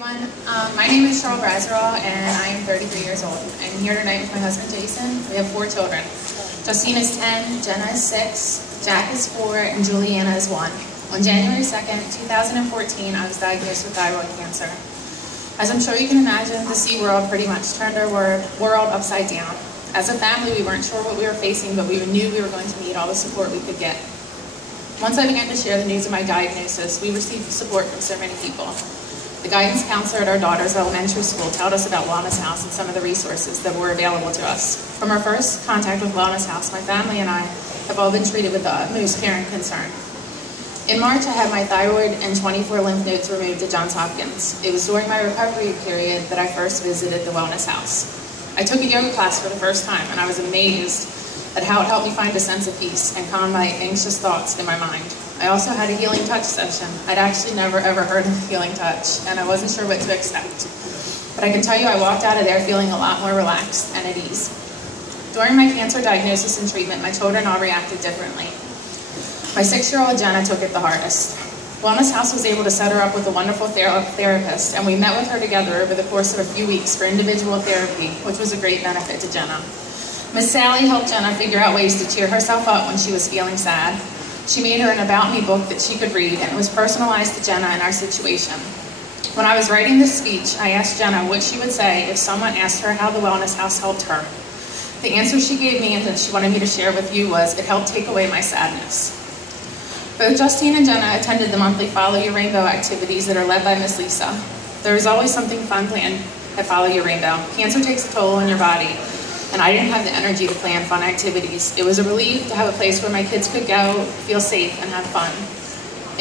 everyone. My name is Cheryl Brazerall, and I am 33 years old. I'm here tonight with my husband, Jason. We have 4 children. Justine is 10, Jenna is 6, Jack is 4, and Juliana is 1. On January 2nd, 2014, I was diagnosed with thyroid cancer. As I'm sure you can imagine, the C world pretty much turned our world upside down. As a family, we weren't sure what we were facing, but we knew we were going to need all the support we could get. Once I began to share the news of my diagnosis, we received support from so many people. The guidance counselor at our daughter's elementary school told us about Wellness House and some of the resources that were available to us. From our first contact with Wellness House, my family and I have all been treated with the utmost care and concern. In March, I had my thyroid and 24 lymph nodes removed at Johns Hopkins. It was during my recovery period that I first visited the Wellness House. I took a yoga class for the first time, and I was amazed at how it helped me find a sense of peace and calm my anxious thoughts in my mind. I also had a healing touch session. I'd actually never ever heard of healing touch, and I wasn't sure what to expect. But I can tell you I walked out of there feeling a lot more relaxed and at ease. During my cancer diagnosis and treatment, my children all reacted differently. My 6-year-old Jenna took it the hardest. Wellness House was able to set her up with a wonderful therapist, and we met with her together over the course of a few weeks for individual therapy, which was a great benefit to Jenna. Miss Sally helped Jenna figure out ways to cheer herself up when she was feeling sad. She made her an About Me book that she could read, and it was personalized to Jenna and our situation. When I was writing this speech, I asked Jenna what she would say if someone asked her how the Wellness House helped her. The answer she gave me and that she wanted me to share with you was, it helped take away my sadness. Both Justine and Jenna attended the monthly Follow Your Rainbow activities that are led by Miss Lisa. There is always something fun planned at Follow Your Rainbow. Cancer takes a toll on your body, and I didn't have the energy to plan fun activities. It was a relief to have a place where my kids could go, feel safe, and have fun.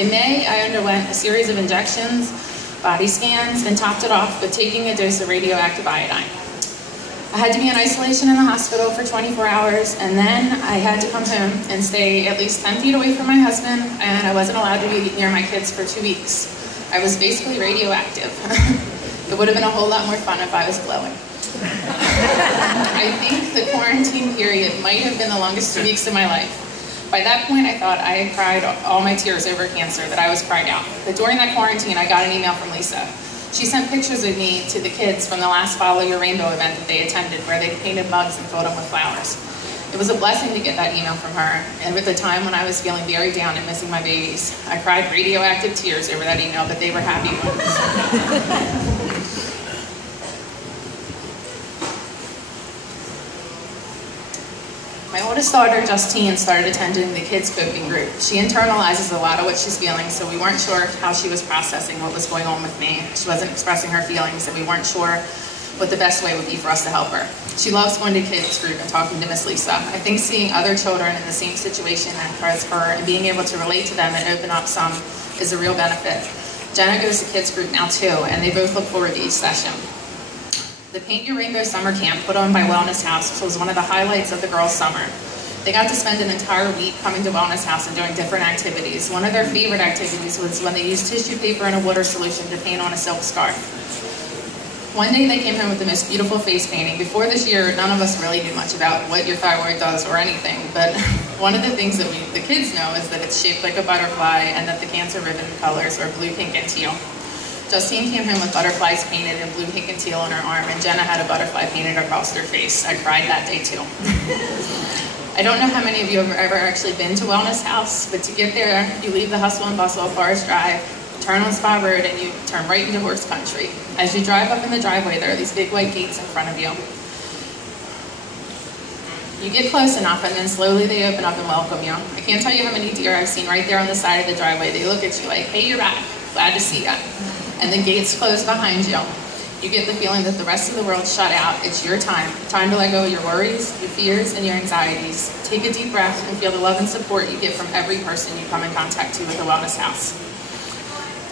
In May, I underwent a series of injections, body scans, and topped it off with taking a dose of radioactive iodine. I had to be in isolation in the hospital for 24 hours, and then I had to come home and stay at least 10 feet away from my husband, and I wasn't allowed to be near my kids for 2 weeks. I was basically radioactive. It would have been a whole lot more fun if I was glowing. I think the quarantine period might have been the longest 2 weeks of my life. By that point, I thought I had cried all my tears over cancer, that I was cried out. But during that quarantine, I got an email from Lisa. She sent pictures of me to the kids from the last Follow Your Rainbow event that they attended, where they painted mugs and filled them with flowers. It was a blessing to get that email from her, and at the time when I was feeling very down and missing my babies, I cried radioactive tears over that email, but they were happy ones. My oldest daughter, Justine, started attending the kids' coping group. She internalizes a lot of what she's feeling, so we weren't sure how she was processing what was going on with me. She wasn't expressing her feelings, and we weren't sure what the best way would be for us to help her. She loves going to kids' group and talking to Miss Lisa. I think seeing other children in the same situation as her and being able to relate to them and open up some is a real benefit. Jenna goes to kids' group now too, and they both look forward to each session. The Paint Your Rainbow Summer Camp put on by Wellness House was one of the highlights of the girls' summer. They got to spend an entire week coming to Wellness House and doing different activities. One of their favorite activities was when they used tissue paper and a water solution to paint on a silk scarf. One day they came home with the most beautiful face painting. Before this year, none of us really knew much about what your thyroid does or anything, but one of the things that the kids know is that it's shaped like a butterfly and that the cancer ribbon colors are blue, pink, and teal. Justine came home with butterflies painted in blue, pink, and teal on her arm, and Jenna had a butterfly painted across her face. I cried that day too. I don't know how many of you have ever actually been to Wellness House, but to get there, you leave the hustle and bustle of Forest Drive, turn on Spa Road, and you turn right into horse country. As you drive up in the driveway, there are these big white gates in front of you. You get close enough, and then slowly they open up and welcome you. I can't tell you how many deer I've seen right there on the side of the driveway. They look at you like, hey, you're back. Glad to see you. And the gates close behind you. You get the feeling that the rest of the world's shut out. It's your time. Time to let go of your worries, your fears, and your anxieties. Take a deep breath and feel the love and support you get from every person you come in contact to with the Wellness House.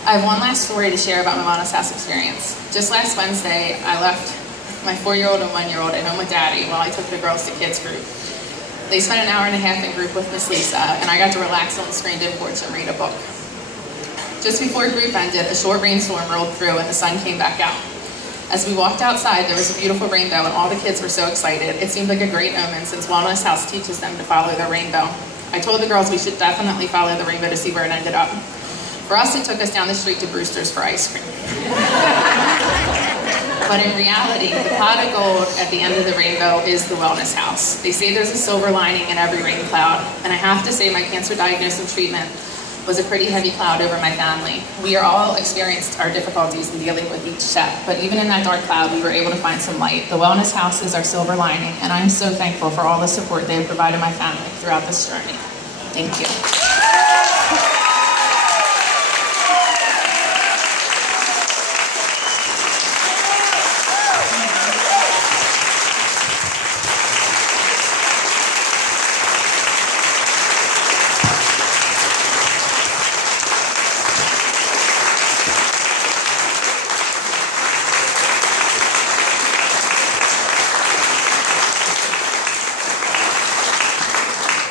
I have one last story to share about my Wellness House experience. Just last Wednesday, I left my 4-year-old and 1-year-old at home with Daddy while I took the girls to kids group. They spent an hour and a half in group with Miss Lisa, and I got to relax on the screened-in porch and read a book. Just before group ended, a short rainstorm rolled through and the sun came back out. As we walked outside, there was a beautiful rainbow and all the kids were so excited. It seemed like a great omen since Wellness House teaches them to follow their rainbow. I told the girls we should definitely follow the rainbow to see where it ended up. For us, it took us down the street to Brewster's for ice cream. But in reality, the pot of gold at the end of the rainbow is the wellness house. They say there's a silver lining in every rain cloud, and I have to say my cancer diagnosis and treatment was a pretty heavy cloud over my family. We are all experienced our difficulties in dealing with each step, but even in that dark cloud, we were able to find some light. The wellness house is our silver lining, and I'm so thankful for all the support they have provided my family throughout this journey. Thank you.